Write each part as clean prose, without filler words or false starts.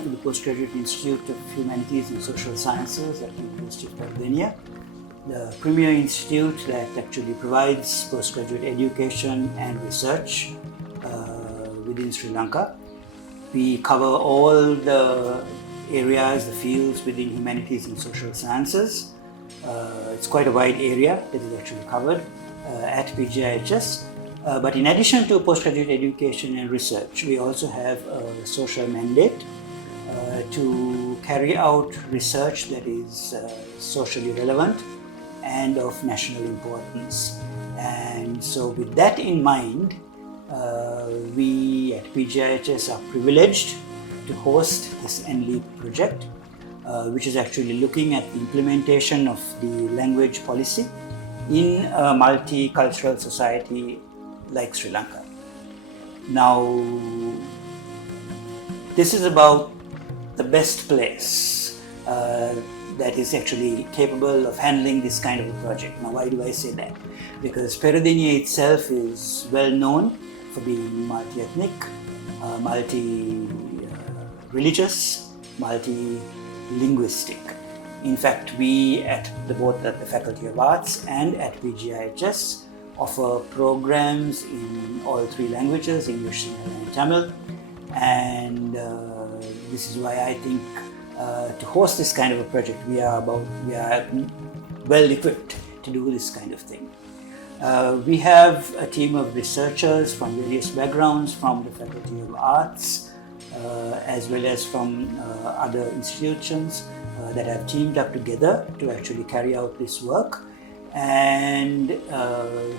welcome to the Postgraduate Institute of Humanities and Social Sciences at the University of Peradeniya, the premier institute that actually provides postgraduate education and research within Sri Lanka. We cover all the areas, the fields within humanities and social sciences. It's quite a wide area that is actually covered at PGIHS. But in addition to postgraduate education and research, we also have a social mandate to carry out research that is socially relevant and of national importance. And so with that in mind, we at PGIHS are privileged to host this NLF project, which is actually looking at the implementation of the language policy in a multicultural society like Sri Lanka. Now, this is about the best place that is actually capable of handling this kind of a project. Now, why do I say that? Because Peradeniya itself is well known for being multi-ethnic, multi-religious, multi-linguistic. In fact, we at both at the Faculty of Arts and at PGIHS offer programs in all three languages, English, Sinhala and Tamil. And this is why I think to host this kind of a project, we are well equipped to do this kind of thing. We have a team of researchers from various backgrounds, from the Faculty of Arts, as well as from other institutions that have teamed up together to actually carry out this work. And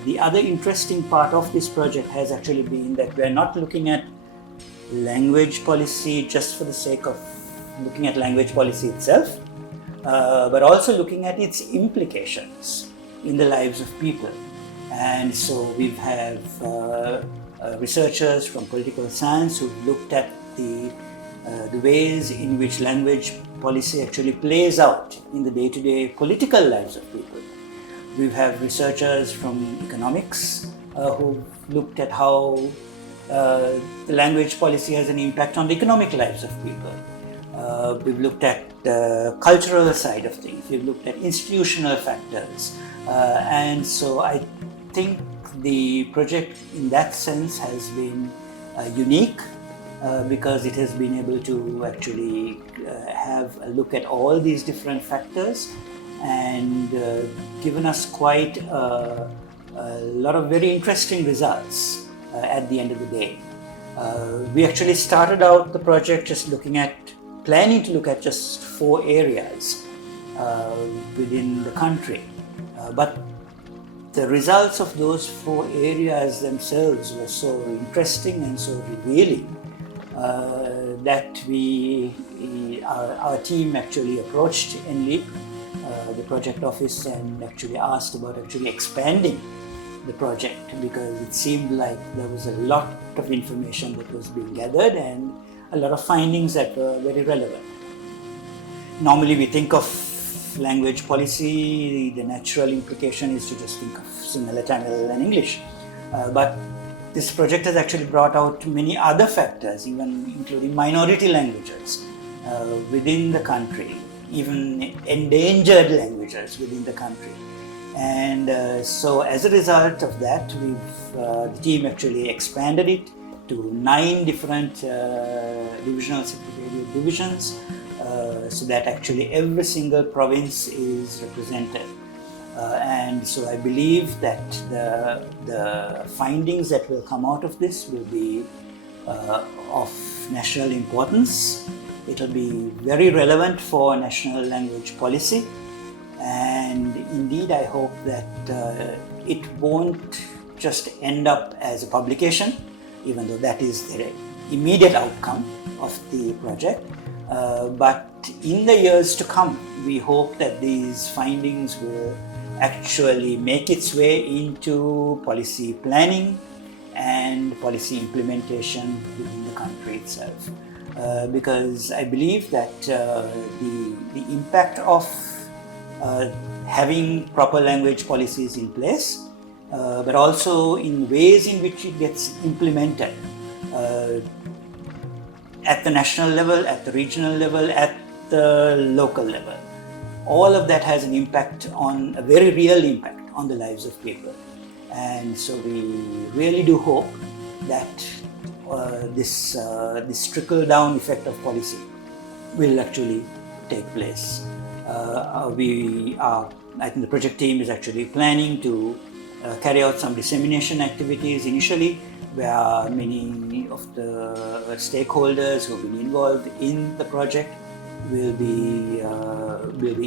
the other interesting part of this project has actually been that we are not looking at language policy just for the sake of looking at language policy itself, but also looking at its implications in the lives of people. And so we have researchers from political science who looked at the ways in which language policy actually plays out in the day-to-day political lives of people. We have researchers from economics who looked at how the language policy has an impact on the economic lives of people. We've looked at the cultural side of things. We've looked at institutional factors. And so I think the project in that sense has been unique because it has been able to actually have a look at all these different factors and given us quite a lot of very interesting results at the end of the day. We actually started out the project just planning to look at just 4 areas within the country. But the results of those 4 areas themselves were so interesting and so revealing that our team actually approached NLF, the project office, and actually asked about actually expanding the project because it seemed like there was a lot of information that was being gathered and a lot of findings that were very relevant. Normally we think of language policy, the natural implication is to just think of Sinhala, Tamil and English. But this project has actually brought out many other factors, even including minority languages within the country, even endangered languages within the country. And so as a result of that, the team actually expanded it to 9 different divisional secretarial divisions so that actually every single province is represented. And so I believe that the findings that will come out of this will be of national importance. It will be very relevant for national language policy. And indeed, I hope that it won't just end up as a publication, even though that is the immediate outcome of the project. But in the years to come, we hope that these findings will actually make its way into policy planning and policy implementation within the country itself. Because I believe that the impact of having proper language policies in place, but also in ways in which it gets implemented, at the national level, at the regional level, at the local level. All of that has an impact on, a very real impact on the lives of people. And so we really do hope that this trickle-down effect of policy will actually take place. I think the project team is actually planning to carry out some dissemination activities initially, where many of the stakeholders who have been involved in the project will be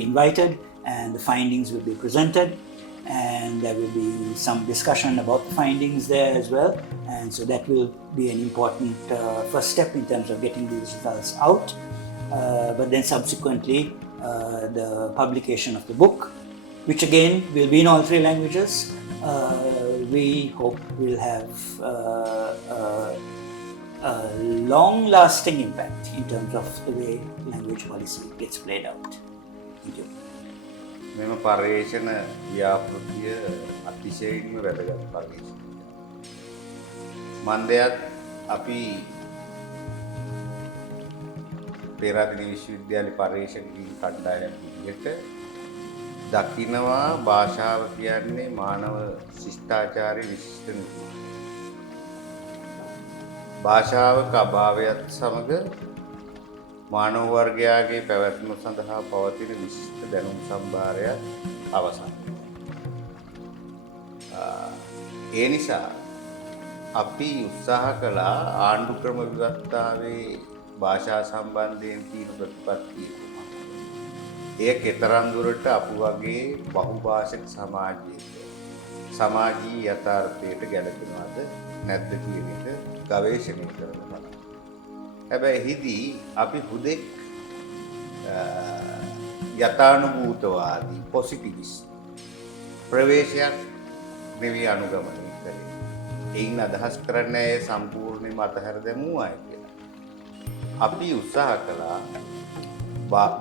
invited, and the findings will be presented, and there will be some discussion about the findings there as well. And so that will be an important first step in terms of getting these results out. But then subsequently, the publication of the book, which again will be in all 3 languages, we hope will have a long-lasting impact in terms of the way language policy gets played out. Thank you. මෙම පර්යේෂණ ව්‍යාපෘතිය අතිශයින්ම වැදගත් පර්යේෂණයක්. මන්දයත් අපි පෙරාදෙණිය විශ්වවිද්‍යාලේ පර්යේෂණ කණ්ඩායම් විදිහට දකිනවා භාෂාව කියන්නේ මානව ශිෂ්ටාචාරයේ විශිෂ්ට නිකුත්. භාෂාවක අභාවයත් සමග මානව වර්ගයාගේ පැවැත්ම සඳහා පවතින විශිෂ්ට දැනුම් සම්භාරයක් අවසන්. ඒ නිසා අපි උත්සාහ කළා ආණ්ඩු ක්‍රම ව්‍යවස්ථාවේ භාෂා සම්බන්ධයෙන් තියෙන ප්‍රතිපත්තිය කුමක්ද? එය කෙතරම් දුරට අප වගේ බහුභාෂික සමාජීය යථාර්ථයට ගැලපෙනවද නැද්ද කියන එක ගවේෂණය කරනවා. හැබැයි එහිදී අපි හුදෙක් යථානුභූතවාදී පොසිටිවිස්ට් ප්‍රවේශයක් නෙවෙයි අනුගමනය කළේ. එයින් අදහස් කරන්නේ සම්පූර්ණයෙන්ම අතහැර දැමූ අය කියලා. අපි උත්සාහ කළා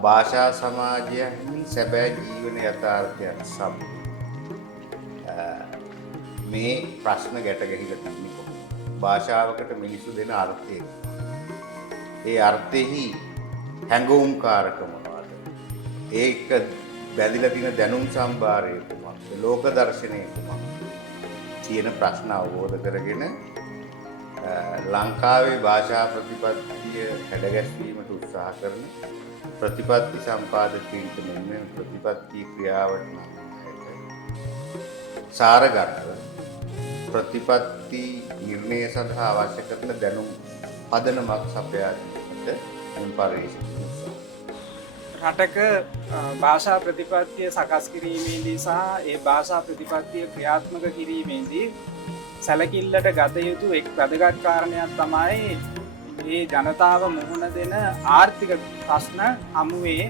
භාෂා සමාජයෙහි සැබෑ ජීවන යථාර්ථයන් සමග මේ ප්‍රශ්න ගැට ගැහිලා තිබෙන්නේ කොහොමද? භාෂාවකට මිනිසු දෙන අර්ථය, ඒ අර්ථෙහි හැඟවුම්කාරකම මොනවද? ඒක බැඳිලා තියෙන දැනුම් සම්භාරය කොහොමද? ලෝක දර්ශනය කොහොමද? කියන ප්‍රශ්න අවබෝධ කරගෙන ලංකාවේ භාෂා ප්‍රතිපත්තිය හැඩගැස්වීමට උත්සාහ කරන ප්‍රතිපත්ති සම්පාදකයන්ට මෙන්න ප්‍රතිපත්ති ක්‍රියාවට නම් සාරගතව ප්‍රතිපත්ති නිර්ණය සඳහා අවශ්‍ය කරන දැනුම් පදනමක් සපයා දීමට මුල් පරිශ්‍රය. රටක භාෂා ප්‍රතිපත්තිය සකස් කිරීමේදී සහ ඒ භාෂා ප්‍රතිපත්තිය ක්‍රියාත්මක කිරීමේදී සැලකිල්ලට ගත යුතු එක් වැදගත් කාරණයක් තමයි මේ ජනතාව මුහුණ දෙන ආර්ථික ප්‍රශ්න හමුවේ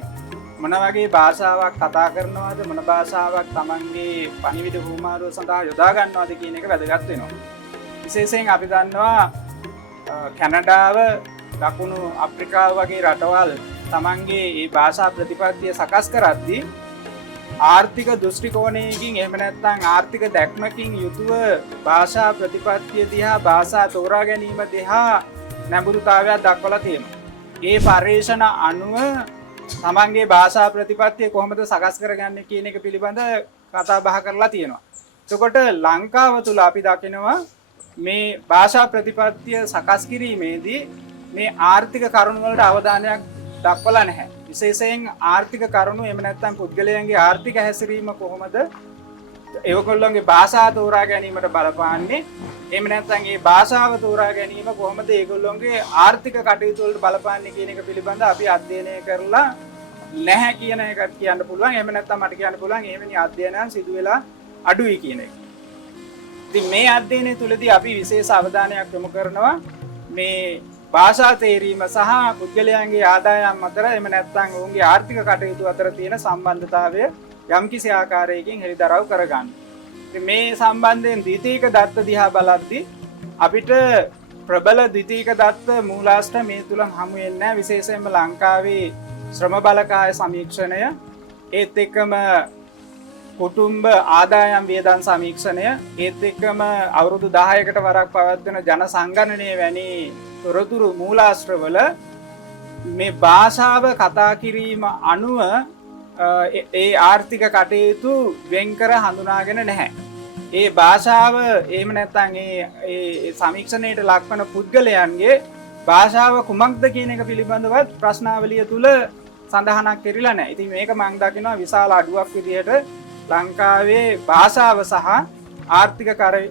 මොන වගේ භාෂාවක් කතා කරනවද, මොන භාෂාවක් Tamanගේ පණිවිඩ හුවමාරුව සඳහා යොදා ගන්නවද කියන එක වැදගත් වෙනවා. විශේෂයෙන් අපි දන්නවා කැනඩාව, දකුණු අප්‍රිකාව වගේ රටවල් Tamanගේ මේ භාෂා ප්‍රතිපත්තිය සකස් කරද්දී ආර්ථික දෘෂ්ටි කෝණයකින් එහෙම නැත්නම් ආර්ථික දැක්මකින් යුතුව භාෂා ප්‍රතිපත්තිය දිහා, භාෂා තෝරා ගැනීම දිහා නැඹුරුතාවයක් දක්වලා තියෙනවා. ඒ පරිශ්‍රණ අනුව තමන්ගේ භාෂා ප්‍රතිපත්තිය කොහොමද සකස් කරගන්නේ කියන එක පිළිබඳ කතා බහ කරලා තියෙනවා. එතකොට ලංකාව තුල අපි දකිනවා මේ භාෂා ප්‍රතිපත්තිය සකස් කිරීමේදී මේ ආර්ථික කරුණු වලට අවධානයක් දක්වලා නැහැ. විශේෂයෙන් ආර්ථික කරුණු එහෙම නැත්නම් පුද්ගලයන්ගේ ආර්ථික හැසිරීම කොහොමද ඒගොල්ලන්ගේ භාෂා තෝරා ගැනීමට බලපාන්නේ, එහෙම නැත්නම් මේ භාෂාව තෝරා ගැනීම කොහොමද ඒගොල්ලන්ගේ ආර්ථික කටයුතු වලට බලපාන්නේ කියන එක පිළිබඳ අපි අධ්‍යයනය කරලා නැහැ කියන එක කියන්න පුළුවන්. එහෙම නැත්නම් මට කියන්න පුළුවන් එවැනි අධ්‍යයනයන් සිදු වෙලා අඩුයි කියන එක. ඉතින් මේ අධ්‍යයනය තුලදී අපි විශේෂ අවධානයක් යොමු කරනවා මේ භාෂා තේරීම සහ පුද්ගලයන්ගේ ආදායම් අතර එහෙම නැත්නම් ඔවුන්ගේ ආර්ථික කටයුතු අතර තියෙන සම්බන්ධතාවය යම්කිසි ආකාරයකින් හෙළිදරව් කරගන්න. ඉතින් මේ සම්බන්ධයෙන් ද්විතීයික දත්ත දිහා බලද්දී අපිට ප්‍රබල ද්විතීයික දත්ත මූලාශ්‍ර මේ තුල හමු වෙන්නේ නැහැ. විශේෂයෙන්ම ලංකාවේ ශ්‍රම බලකාය සමීක්ෂණය, ඒත් එක්කම කුටුම්බ ආදායම් වියදම් සමීක්ෂණය, ඒත් එක්කම අවුරුදු 10කට වරක් පවත්වන ජන සංගණනය වැනි තොරතුරු මූලාශ්‍රවල මේ භාෂාව කතා කිරීම අනුව ඒ ආර්ථික කටයුතු වෙන්කර හඳුනාගෙන නැහැ. ඒ භාෂාව එහෙම නැත්නම් ඒ සමීක්ෂණයට ලක්වන පුද්ගලයන්ගේ භාෂාව කුමක්ද කියන එක පිළිබඳවත් ප්‍රශ්නාවලිය තුල සඳහනක් කෙරිලා නැහැ. ඉතින් මේක මම දකිනවා විශාල අඩුවක් විදිහට ලංකාවේ භාෂාව සහ ආර්ථික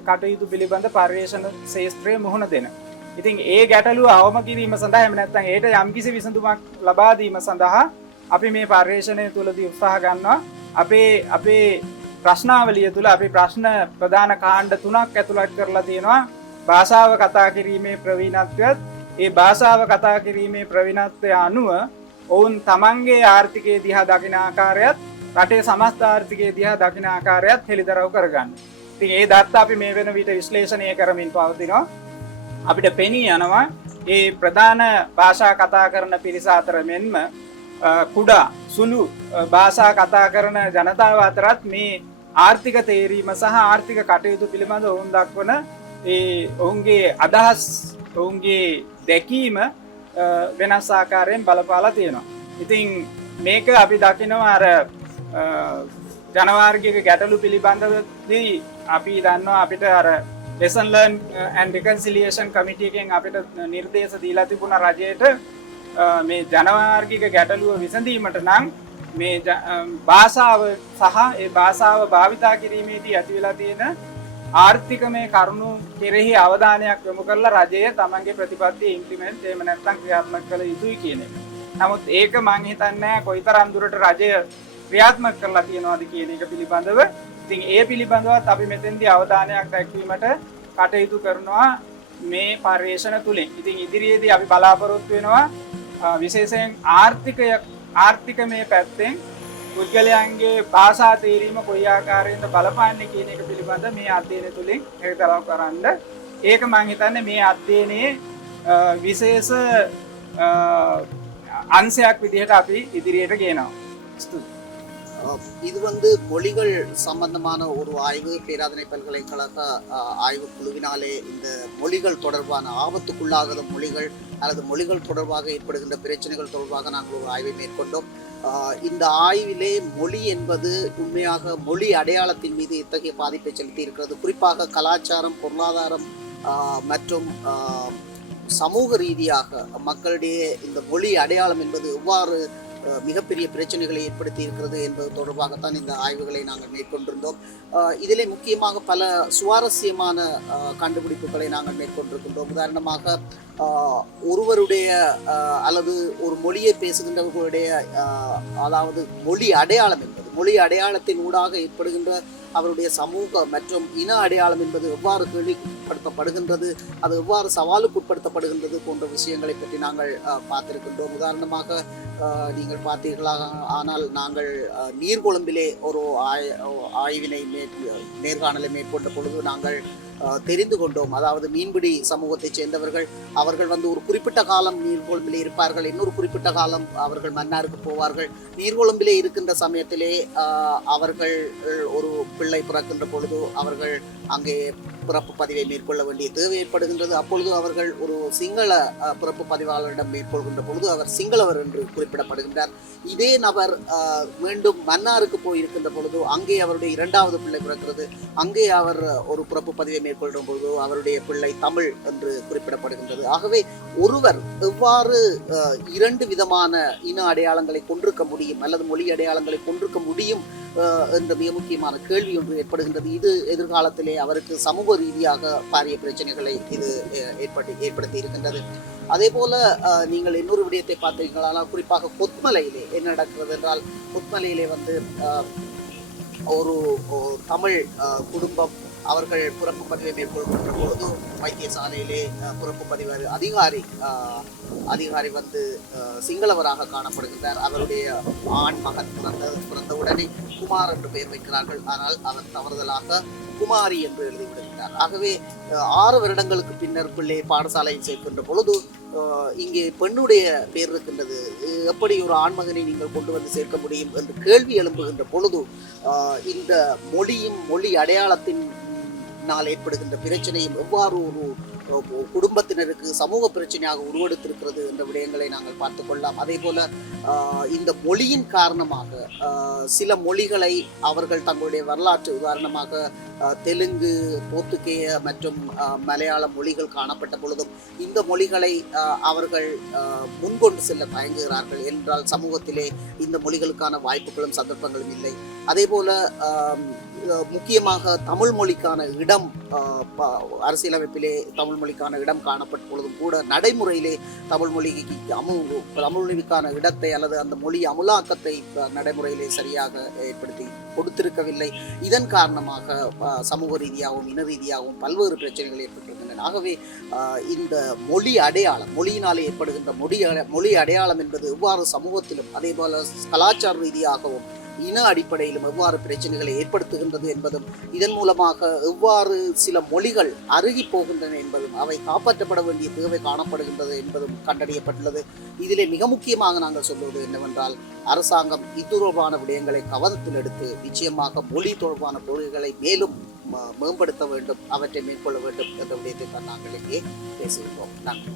කටයුතු පිළිබඳ පර්යේෂණ ශාස්ත්‍රයේ මුහුණ දෙන. ඉතින් ඒ ගැටලුව අවම කිරීම සඳහා එහෙම නැත්නම් ඒට යම්කිසි විසඳුමක් ලබා දීම සඳහා අපි මේ පර්යේෂණය තුලදී උත්සාහ ගන්නවා. අපේ ප්‍රශ්නාවලිය තුල අපි ප්‍රශ්න ප්‍රධාන කාණ්ඩ 3ක් ඇතුළත් කරලා තියෙනවා. භාෂාව කතා කිරීමේ ප්‍රවීණත්වයත් ඒ භාෂාව කතා කිරීමේ ප්‍රවීණත්වය අනුව ඔවුන් තමන්ගේ ආර්ථිකයේ දිහා දකින ආකාරයත් රටේ සමස්ත ආර්ථිකයේ දිහා දකින ආකාරයත් හෙළිදරව් කරගන්න. ඉතින් ඒ දත්ත අපි මේ වෙන විට විශ්ලේෂණය කරමින් පවතිනවා. අපිට පෙනී යනවා ඒ ප්‍රධාන භාෂා කතා කරන පිරිස අතර මෙන්ම කුඩා සුළු භාෂා කතා කරන ජනතාව අතරත් මේ ආර්ථික තේරීම සහ ආර්ථික කටයුතු පිළිබඳ ඔවුන් දක්වන ඔවුන්ගේ අදහස් ඔවුන්ගේ දැකීම වෙනස් ආකාරයෙන් බලපාලා තියෙනවා. ඉතින් මේක අපි දකිනවා අර ජනවාර්ගික ගැටලු පිළිබඳවදී අපි දන්නවා අපිට අර lesson learn and reconciliation committee එකෙන් අපිට නිර්දේශ දීලා තිබුණා රජයට මේ ජනවාර්ගික ගැටලුව විසඳීමට නම් මේ භාෂාව සහ ඒ භාෂාව භාවිතා කිරීමේදී ඇති වෙලා තියෙන ආර්ථිකමය කරුණු කෙරෙහි අවධානයක් යොමු කරලා රජය තමන්ගේ ප්‍රතිපත්තිය ඉම්ප්ලිමන්ට් එහෙම නැත්නම් ක්‍රියාත්මක කළ යුතුයි කියන එක. නමුත් ඒක මම හිතන්නේ කොයිතරම් දුරට රජය ක්‍රියාත්මක කරලා තියෙනවද කියන එක පිළිබඳව. ඉතින් ඒ පිළිබඳවත් අපි මෙතෙන්දී අවධානයක් දැක්වීමට කටයුතු කරනවා මේ පර්යේෂණ තුලින්. ඉතින් ඉදිරියේදී අපි බලාපොරොත්තු වෙනවා විශේෂයෙන් ආර්ථිකමය පැත්තෙන් පුද්ගලයන්ගේ භාෂා තේරීම කොයි ආකාරයෙන්ද බලපාන්නේ කියන එක පිළිබඳ මේ අධ්‍යයනය තුලින් හෙළිදරව් කරන්න. ඒක මම හිතන්නේ මේ අධ්‍යයනයේ විශේෂ அம்சයක් விதிයට අපි ඉදිරියට ගේනවා. இது மொழிகள் சம்பந்தமான ஒரு ஆய்வு. பேராதனை பல்கலைக்கழக ஆய்வு குழுவினாலே இந்த மொழிகள் தொடர்பான ஆபத்துக்குள்ளாகாத மொழிகள் அல்லது மொழிகள் தொடர்பாக ஏற்படுகின்ற பிரச்சனைகள் தொடர்பாக நாங்கள் ஒரு ஆய்வை மேற்கொண்டோம். இந்த ஆய்விலே மொழி என்பது உண்மையாக மொழி அடையாளத்தின் மீது இத்தகைய பாதிப்பை செலுத்தி இருக்கிறது. குறிப்பாக கலாச்சாரம், பொருளாதாரம் மற்றும் சமூக ரீதியாக மக்களிடையே இந்த மொழி அடையாளம் என்பது எவ்வாறு மிகப்பெரிய பிரச்சனைகளை ஏற்படுத்தி இருக்கிறது என்பது தொடர்பாகத்தான் இந்த ஆய்வுகளை நாங்கள் மேற்கொண்டிருந்தோம். இதிலே முக்கியமாக பல சுவாரஸ்யமான கண்டுபிடிப்புகளை நாங்கள் மேற்கொண்டிருக்கின்றோம். உதாரணமாக ஒருவருடைய அல்லது ஒரு மொழியை பேசுகின்றவர்களுடைய அதாவது மொழி அடையாளம் என்பது மொழி அடையாளத்தின் ஊடாக ஏற்படுகின்ற அவருடைய சமூக மற்றும் இன அடையாளம் என்பது எவ்வாறு கேள்விப்படுத்தப்படுகின்றது, அது எவ்வாறு சவாலுக்கு உட்படுத்தப்படுகின்றது போன்ற விஷயங்களை பற்றி நாங்கள் பார்த்திருக்கின்றோம். உதாரணமாக நீங்கள் பார்த்தீர்களாக ஆனால் நாங்கள் நீர்கொழும்பிலே ஒரு நேர்காணலை மேற்கொண்ட பொழுது நாங்கள் தெரிந்து கொண்டோம். அதாவது மீன்பிடி சமூகத்தைச் சேர்ந்தவர்கள் அவர்கள் ஒரு குறிப்பிட்ட காலம் நீர்கொழும்பிலே இருப்பார்கள், இன்னொரு குறிப்பிட்ட காலம் அவர்கள் மன்னாருக்கு போவார்கள். நீர்கொழும்பிலே இருக்கின்ற சமயத்திலே அவர்கள் ஒரு பிள்ளை பிறக்கின்ற பொழுது அவர்கள் அங்கே பிறப்பு பதிவை மேற்கொள்ள வேண்டிய தேவை ஏற்படுகின்றது. அப்பொழுது அவர்கள் ஒரு சிங்கள பிறப்பு பதிவாளரிடம் மேற்கொள்கின்ற பொழுது அவர் சிங்களவர் என்று குறிப்பிடப்படுகின்றார். இதே நபர் மீண்டும் மன்னாருக்கு போயிருக்கின்ற பொழுது அங்கே அவருடைய இரண்டாவது பிள்ளை பிறக்கிறது. அங்கே அவர் ஒரு பிறப்பு பதிவை மேற்கொள்ளும் பொழுது அவருடைய பிள்ளை தமிழ் என்று குறிப்பிடப்படுகின்றது. ஆகவே ஒருவர் எவ்வாறு இரண்டு விதமான இன அடையாளங்களை கொண்டிருக்க முடியும் அல்லது மொழி அடையாளங்களை கொண்டிருக்க முடியும் என்ற மிக முக்கியமான கேள்வி ஒன்று ஏற்படுகின்றது. இது எதிர்காலத்திலே அவருக்கு சமூக ரீதியாக பாரிய பிரச்சனைகளை இது ஏற்படுத்தி இருக்கின்றது. அதே போல நீங்கள் இன்னொரு விடயத்தை பார்த்தீர்களானால் குறிப்பாக கொத்மலையிலே என்ன நடக்கிறது என்றால், கொத்மலையிலே ஒரு தமிழ் குடும்பம் அவர்கள் பிறப்பு பதிவை மேற்கொள்கின்ற பொழுது வைத்தியசாலையிலே பிறப்பு பதிவு அதிகாரி சிங்களவராக காணப்படுகின்றார். அவருடைய ஆண் மகன் பிறந்தவுடனே குமார் என்று பெயர் வைக்கிறார்கள். ஆனால் அவர் தவறுதலாக குமாரி என்று எழுதிவிடுகிறார். ஆகவே 6 வருடங்களுக்கு பின்னர் பிள்ளை பாடசாலையில் சேர்க்கின்ற பொழுது இங்கே பெண்ணுடைய பெயர் இருக்கின்றது, எப்படி ஒரு ஆண்மகனை நீங்கள் கொண்டு வந்து சேர்க்க முடியும் என்று கேள்வி எழும்புகின்ற பொழுது இந்த மொழியும் மொழி அடையாளத்தின் ஏற்படுகின்ற பிரச்சனையும் எவ்வாறு ஒரு குடும்பத்தினருக்கு சமூக பிரச்சனையாக உருவெடுத்திருக்கிறது என்ற விடயங்களை நாங்கள் பார்த்து கொள்ளலாம். அதே போல இந்த மொழியின் காரணமாக சில மொழிகளை அவர்கள் தங்களுடைய வரலாற்று, உதாரணமாக தெலுங்கு, போர்த்துகேய மற்றும் மலையாள மொழிகள் காணப்பட்ட பொழுதும் இந்த மொழிகளை அவர்கள் முன்கொண்டு செல்ல தயங்குகிறார்கள் என்றால் சமூகத்திலே இந்த மொழிகளுக்கான வாய்ப்புகளும் சந்தர்ப்பங்களும் இல்லை. அதே போல முக்கியமாக தமிழ் மொழிக்கான இடம், அரசியலமைப்பிலே தமிழ் மொழிக்கான இடம் காணப்பட்ட பொழுதும் கூட நடைமுறையிலே தமிழ் மொழிக்கான இடத்தை அல்லது அந்த மொழி அமுலாக்கத்தை நடைமுறையிலே சரியாக ஏற்படுத்தி கொடுத்திருக்கவில்லை. இதன் காரணமாக சமூக ரீதியாகவும் இன ரீதியாகவும் பல்வேறு பிரச்சனைகள் ஏற்பட்டிருக்கின்றன. ஆகவே இந்த மொழி அடையாளம், மொழியினாலே ஏற்படுகின்ற மொழி அடையாளம் என்பது எவ்வாறு சமூகத்திலும் அதே போல கலாச்சார ரீதியாகவும் இன அடிப்படையிலும் எவ்வாறு பிரச்சனைகளை ஏற்படுத்துகின்றது என்பதும், இதன் மூலமாக எவ்வாறு சில மொழிகள் அருகி போகின்றன என்பதும், அவை காப்பாற்றப்பட வேண்டிய தேவை காணப்படுகின்றது என்பதும் கண்டறியப்பட்டுள்ளது. இதிலே மிக முக்கியமாக நாங்கள் சொல்வது என்னவென்றால், அரசாங்கம் இது தொடர்பான விடயங்களை கவனத்தில் எடுத்து நிச்சயமாக மொழி தொடர்பான கொள்கைகளை மேலும் மேம்படுத்த வேண்டும், அவற்றை மேற்கொள்ள வேண்டும் என்ற விடயத்தை தான் நாங்கள் இங்கே பேசுகின்றோம். நன்றி.